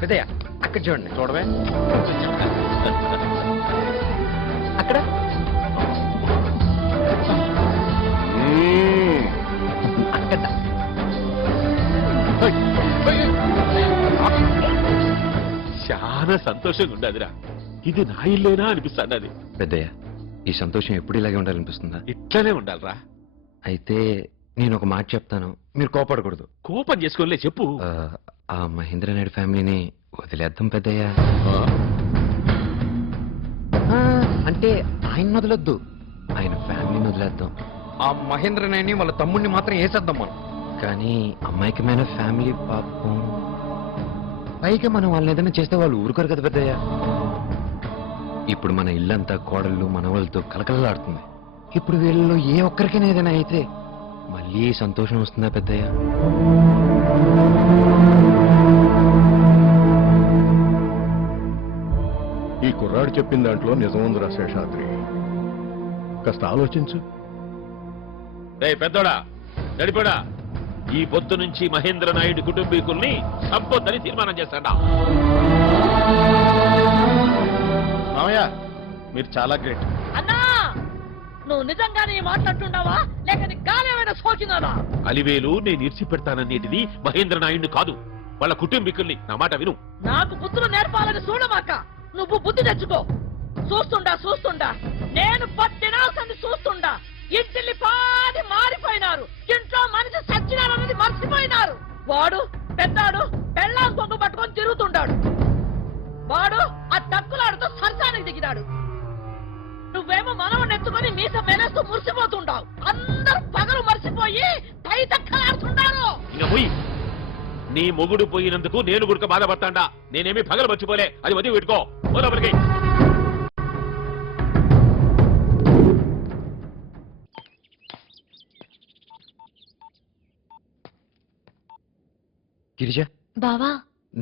పెద్దయ్య అక్కడ చూడండి. చూడవే అక్కడ అక్కడ చాలా సంతోషంగా ఉండదురా. ఇది నా ఇల్లేనా అనిపిస్తాను. అది పెద్దయ్య ఈ సంతోషం ఎప్పుడు ఇలాగే ఉండాలనిపిస్తుందా? ఇట్లానే ఉండాలిరా. అయితే నేను ఒక మాట చెప్తాను, మీరు కోపడకూడదు. కోపం చేసుకోలే చెప్పు. ఆ మహేంద్ర నాయుడు ఫ్యామిలీని వదిలేద్దాం పెద్దయ్య. అంటే ఆయన వదిలేద్దు, ఆయన ఫ్యామిలీని వదిలేద్దాం. ఆ మహేంద్ర నాయుడిని వాళ్ళ తమ్ముడిని మాత్రం వేసేద్దాం మనం. కానీ అమాయకమైన ఫ్యామిలీ పాపం, పైగా మనం వాళ్ళని ఏదైనా చేస్తే వాళ్ళు ఊరుకోరు కదా పెద్దయ్య. ఇప్పుడు మన ఇల్లంతా కోడళ్ళు మనవాళ్ళతో కలకలలాడుతుంది. ఇప్పుడు వీళ్ళలో ఏ ఒక్కరికైనా ఏదైనా అయితే మళ్ళీ సంతోషం వస్తుందా పెద్దయ్య? ఈ కుర్రాడు చెప్పిన దాంట్లో నిజం ఉందిరా శేషాద్రి. కాస్త ఆలోచించు. రే పెద్దోడా, నడిపోడా, ఈ పొద్దు నుంచి మహేంద్ర నాయుడు కుటుంబీకుల్ని సంపొద్దని తీర్మానం చేస్తాడా. మామయ్య మీరు చాలా గ్రేట్. అన్నా నువ్వు నిజంగానే మాట్లాడుతున్నావా లేక నీ గాలేమైనా సోకినారా? అలివేలు నేను ఇర్చి పెడతాననేటిది మహేంద్ర నాయుడిని కాదు, వాళ్ళ కుటుంబీకుల్ని. నా మాట విను. నాకు బుద్ధులు నేర్పాలని చూడమాక, నువ్వు బుద్ధి తెచ్చుకో. చూస్తుండా నేను పట్టినాల్సింది చూస్తుండా. ఇంటిల్లి పాది మారిపోయినారు, ఇంట్లో మనిషి సచ్చినారన్నది మర్చిపోయినారు. వాడు పెద్దాడు పెళ్ళాం కొంగు పట్టుకొని తిరుగుతుంటాడు. వాడు ఆ తక్కులాడుతో సరసానికి దిగినాడు. నువ్వేమో మనవని ఎత్తుకొని మీస మెలేస్తూ మురిసిపోతుంటావు. అందరూ పగలు మర్చిపోయి పై తక్కలాడుతుంటారు. ఇక పోయి నీ మొగుడు పోయినందుకు నేను గుడక బాధపడతాడా. నేనేమి పగలు మర్చిపోలే, అది వదిలి పెట్టుకో. లోపలికి గిరిజ బావా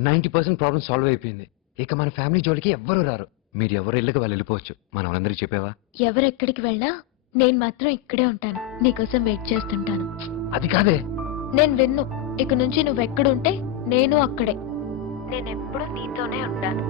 90% ప్రాబ్లం సాల్వ్ అయిపోయింది. ఇక మన ఫ్యామిలీ జోలికి ఎవ్వరూ రారు. మీరు ఎవరు ఇళ్ళకి వాళ్ళు వెళ్ళిపోవచ్చు. మనం అందరికీ చెప్పావా? ఎవరెక్కడికి వెళ్ళినా నేను మాత్రం ఇక్కడే ఉంటాను, నీకోసం వెయిట్ చేస్తుంటాను. అది కాదే, నేను విన్ను. ఇక నుంచి నువ్వెక్కడుంటే నేను అక్కడే. నేనెప్పుడు నీతోనే ఉంటాను.